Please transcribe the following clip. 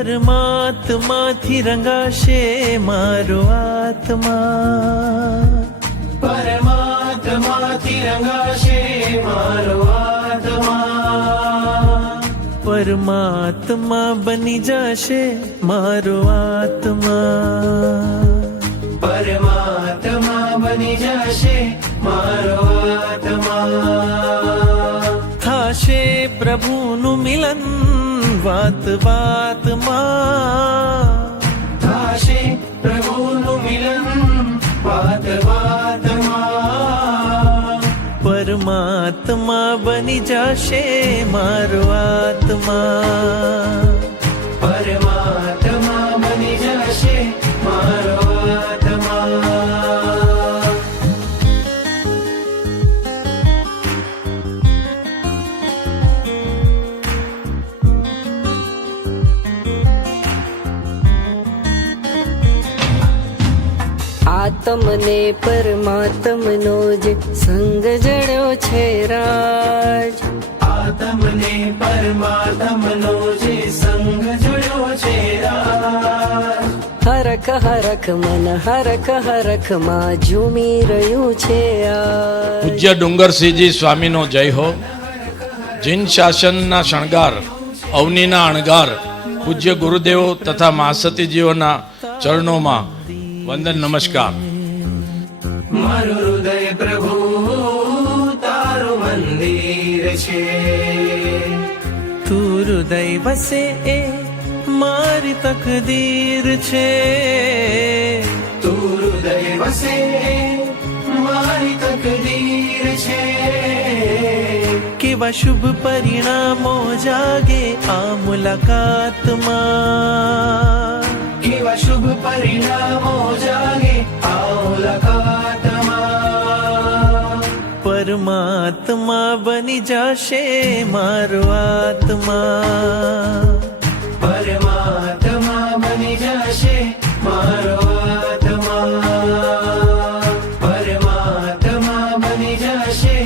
પરમાત્માથી રંગાશે મારો આત્મા. પરમાત્માથી રંગાશે મારો આત્મા. પરમાત્મા બની જશે મારો આત્મા. પરમાત્મા બની જશે મારો આત્મા. થાશે પ્રભુનું મિલન વાત વાતમાં થાશે પ્રભુનું મિલન વાત વાતમાં પરમાત્મા બની જશે મારો આત્મા આત્મને પરમાત્મનો જે સંગ જડ્યો છે રાજ. આત્મને પરમાત્મનો જે સંગ જડ્યો છે રાજ. હરખ હરખ મન હરખ હરખમાં ઝૂમી રહ્યું છે આ પૂજ્ય ડુંગરસિંહજી સ્વામીનો જય હો. જૈન શાસનના શણગાર અવનીના અણગાર પૂજ્ય ગુરુદેવો તથા મહાસતીજીઓના ચરણોમાં વંદન નમસ્કાર. મારું હૃદય પ્રભુ તારું મંદિર છે. તું હૃદય વસે એ મારી તકદીર છે. તું હૃદય વસે મારી તકદીર છે. કેવા શુભ પરિણામો જાગે આ મુલાકાતમાં. કેવા શુભ પરિણામો જાગે આ પરમાત્મા બની જશે મારો આત્મા પરમાત્મા બની જશે મારો આત્મા પરમાત્મા બની જશે